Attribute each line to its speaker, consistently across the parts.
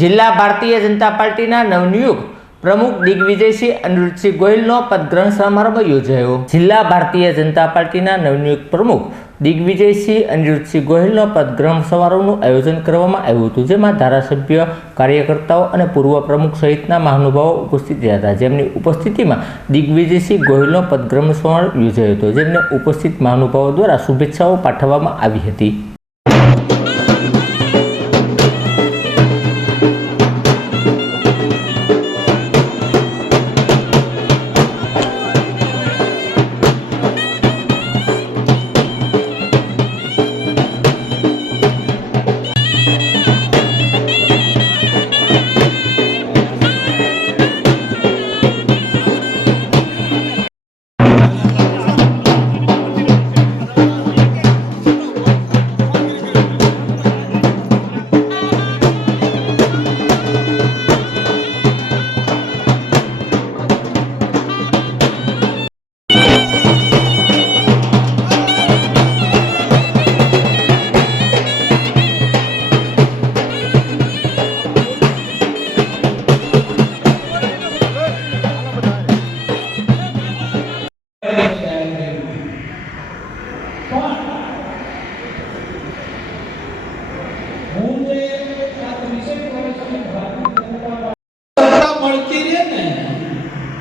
Speaker 1: જિલ્લા ભારતીય જનતા પાર્ટીના નવનિયુક્ત પ્રમુખ દિગ્વિજયસિંહ અનિરુદ્ધસિંહ ગોયલનો પદગ્રહણ સમારંભ યોજાયો. જિલ્લા ભારતીય જનતા પાર્ટીના નવનિયુક્ત પ્રમુખ દિગ્વિજયસિંહ અનિરુદ્ધસિંહ ગોહિલનો પદગ્રહણ સમારોહનું આયોજન કરવામાં આવ્યું હતું, જેમાં ધારાસભ્ય, કાર્યકર્તાઓ અને પૂર્વ પ્રમુખ સહિતના મહાનુભાવો ઉપસ્થિત રહ્યા હતા. જેમની ઉપસ્થિતિમાં દિગ્વિજયસિંહ ગોહિલનો પદગ્રહણ સમારોહ યોજાયો હતો. જેમને ઉપસ્થિત મહાનુભાવો દ્વારા શુભેચ્છાઓ પાઠવવામાં આવી હતી.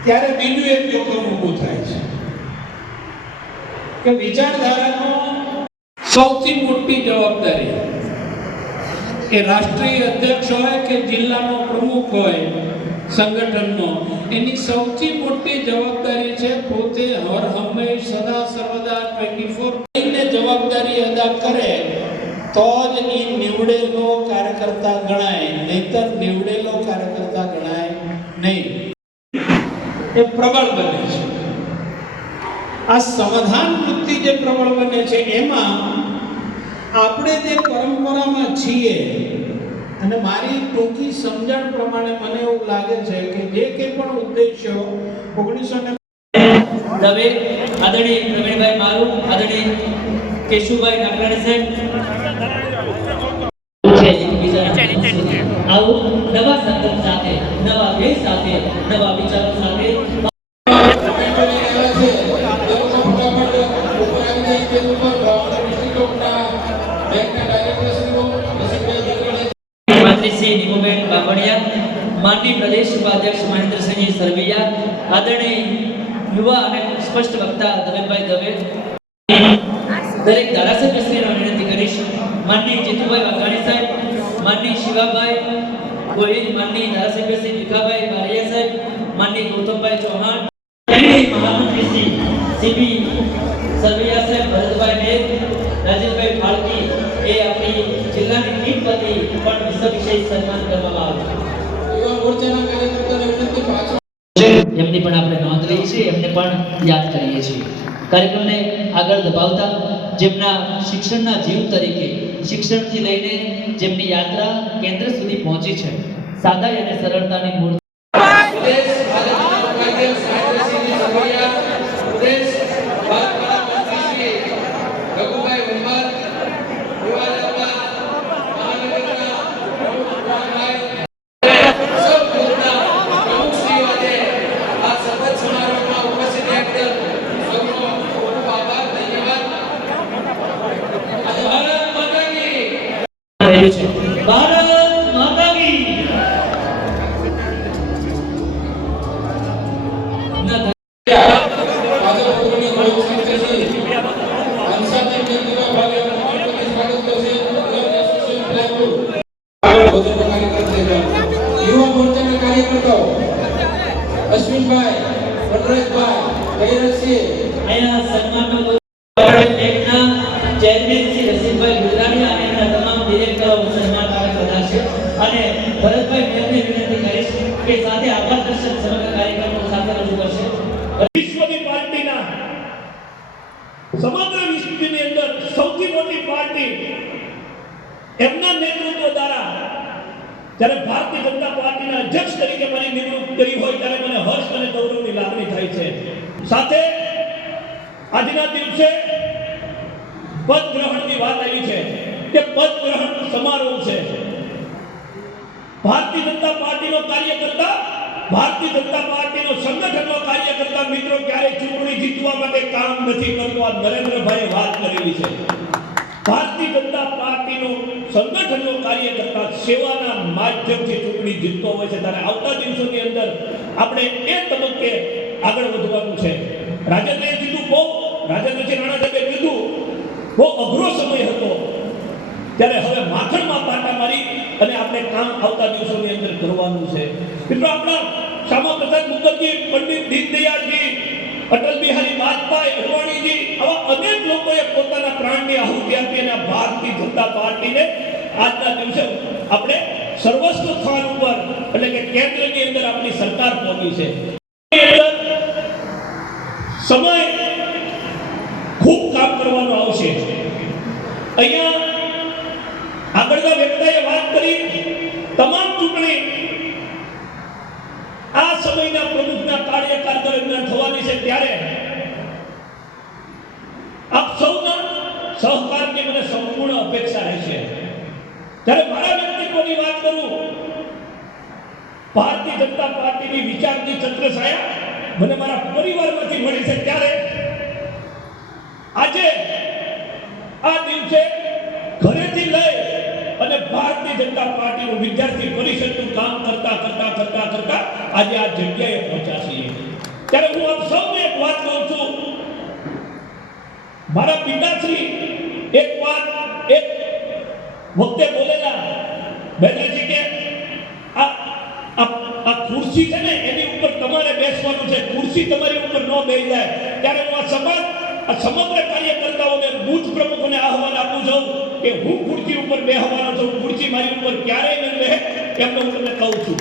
Speaker 2: ત્યારે બીજું એક જોખમ ઊભું થાય છે. કે વિચારધારાનો સૌથી મોટી જવાબદારી કે રાષ્ટ્રીય અધ્યક્ષ હોય કે જિલ્લાનો પ્રમુખ હોય, સંગઠનનો, એની સૌથી મોટી જવાબદારી છે પોતે હર હંમેશ સદા સર્વદા ટ્વેન્ટી ફોર જવાબદારી અદા કરે, તો જ એ નીવડેલો કાર્યકર્તા ગણાય. નહીતર નીવડેલો કાર્યકર્તા ગણાય નહીં. એ પ્રબળ બને છે. આ સમાધાન વૃત્તિ જે પ્રબળ બને છે એમાં આપણે જે પરંપરામાં છીએ અને મારી ટૂંકી સમજણ પ્રમાણે મને એવું લાગે છે કે જે કંઈ પણ ઉદ્દેશ્યો ઓગણીસો ને
Speaker 3: દવે આદરણીય પ્રવીણભાઈ મારું આદરણીય કેશુભાઈ નાગરાણી સાહેબ. આવું નવા સંગત સાથે નવા ધ્યેય સાથે નવા વિચારો સાથે બામણિયા માનની પ્રદેશ ઉપાધ્યક્ષ મહેન્દ્રસિંહજી સરવૈયા, આદરણીય યુવા અને સ્પષ્ટ વક્તા દવેનભાઈ દવે. દરેક ધારાસભ્યશ્રીને વિનંતી કરીશ, માનનીય જીતુભાઈ વાઘાણી સાહેબ, માનનીય શિવાભાઈ ગોહિલ, માનનીય ધારાસભ્ય ભીખાભાઈ બારિયા સાહેબ, માનનીય ગૌતમભાઈ ચૌહાણ મહામંત્રી શ્રી સરવૈયા સાહેબ, ભરતભાઈ નેર રાજેશભાઈ ફાળકી, એ આપણી જિલ્લાની ટીમ વતી પણ વિશ્વ વિશેષ સન્માન કરવામાં આવ્યું એમની પણ આપણે નોંધ લઈએ છીએ એમને પણ યાદ કરીએ છીએ. કાર્યક્રમને આગળ દબાવતા જેમના શિક્ષણના જીવ તરીકે શિક્ષણથી લઈને જેમની યાત્રા કેન્દ્ર સુધી પહોંચી છે. સાદાઈ અને સરળતાની મૂર્તિ. રહેલું છે. ભારત માતા કી
Speaker 2: યુવા મોરચાના અશ્વિનભાઈ વનરાજભાઈ ભૈરવસિંહ
Speaker 3: અહીંયા સન્માનનો બેંકના ચેરમેન શ્રી રસીદભાઈ ગુજરાતી અને એમના તમામ ડિરેક્ટરો સન્માન માટે બધા છે અને ભરતભાઈ મેમને વિનંતી કરીશ કે સાથે આભાર દર્શન સમગ્ર કાર્યક્રમો સાથે રજૂ કરશે
Speaker 4: વિશ્વની પાર્ટીના સમગ્ર વિશ્વની અંદર સૌથી મોટી પાર્ટી એમના નેતૃત્વ દ્વારા જ્યારે ભારતીય જનતા પાર્ટીના અધ્યક્ષ તરીકે મને નિમણૂક કરી હોય ત્યારે મને હર્ષ અને ગૌરવની લાગણી થાય છે. સાથે આજના દિવસે પદ ગ્રહણની વાત આવી છે કે પદ ગ્રહણ સમારોહ છે. ભારતીય જનતા પાર્ટીનો કાર્યકર્તા ભારતીય જનતા સંગઠનનો કાર્યકર્તા મિત્રો ક્યારે ચૂંટણી જીતવા માટે કામ નથી કરતો. આ નરેન્દ્રભાઈ વાત કરેલી છે. ભારતીય જનતા પાર્ટીનો સંગઠનનો કાર્યકર્તા સેવાના માધ્યમથી ચૂંટણી જીતતો હોય છે. ત્યારે આવતા દિવસોની અંદર આપણે એ તબક્કે આગળ વધવાનું છે. રાજેન્દ્રએ કીધું, બહુ. રાજેન્દ્રજી રાણા સાહેબે કીધું, બહુ અઘરો સમય હતો. ત્યારે હવે માખણમાં પાટા મારી અને આપણે કામ આવતા દિવસોની અંદર કરવાનું છે. મિત્રો, આપણા શ્યામા પ્રસાદ મુખર્જી, પંડિત દીનદયાળજી, અટલ બિહારી વાજપાઈ અડવાણીજી, આવા અનેક લોકોએ પોતાના પ્રાણની આહુતિ આપી અને ભારતીય જનતા પાર્ટીને આજના દિવસે આપણે સર્વસ્વ સ્થાન ઉપર, એટલે કે કેન્દ્રની અંદર આપણી સરકાર પહોંચી છે. સમય ખૂબ કામ કરવાનો આવશે. અહીંયા આગળના વ્યક્તિએ વાત કરી, તમામ ચૂંટણી આ સમયના પ્રમુખના કાર્યકાળ દરમિયાન થવાની છે ત્યારે આપ સૌના સહકારની મને સંપૂર્ણ અપેક્ષા રહેશે ત્યારે મારા વ્યક્તિત્વની વાત કરું, ભારતીય જનતા પાર્ટીની વિચારની છત્રછાયા મને મારા પરિવારમાંથી મળી છે ત્યારે આજે આ દિવસે ઘરેથી લઈ અને ભારતીય જનતા પાર્ટીનું વિદ્યાર્થી પરિષદનું કામ કરતા કરતા કરતા કરતા આજે આ જગ્યાએ પહોંચ્યા છીએ. ત્યારે હું આપ સૌને એક વાત કહું છું. મારા પિતાશ્રી એક વાત, એક વખતે બોલેલા બેનાજી કે, આ ખુરશી છે ને, એની ઉપર તમારે બેસવાનું છે. ખુરશી તમારી ઉપર ન બેસી જાય. ત્યારે હું આ સમાજ, આ સમગ્ર કાર્યકર્તાઓને બૂથ પ્રમુખોને આહવાન આપું છું કે હું ખુરશી ઉપર બેહવાનો છું. ખુરશી મારી ઉપર ક્યારેય ન બેહે એમ હું તમને કહું છું.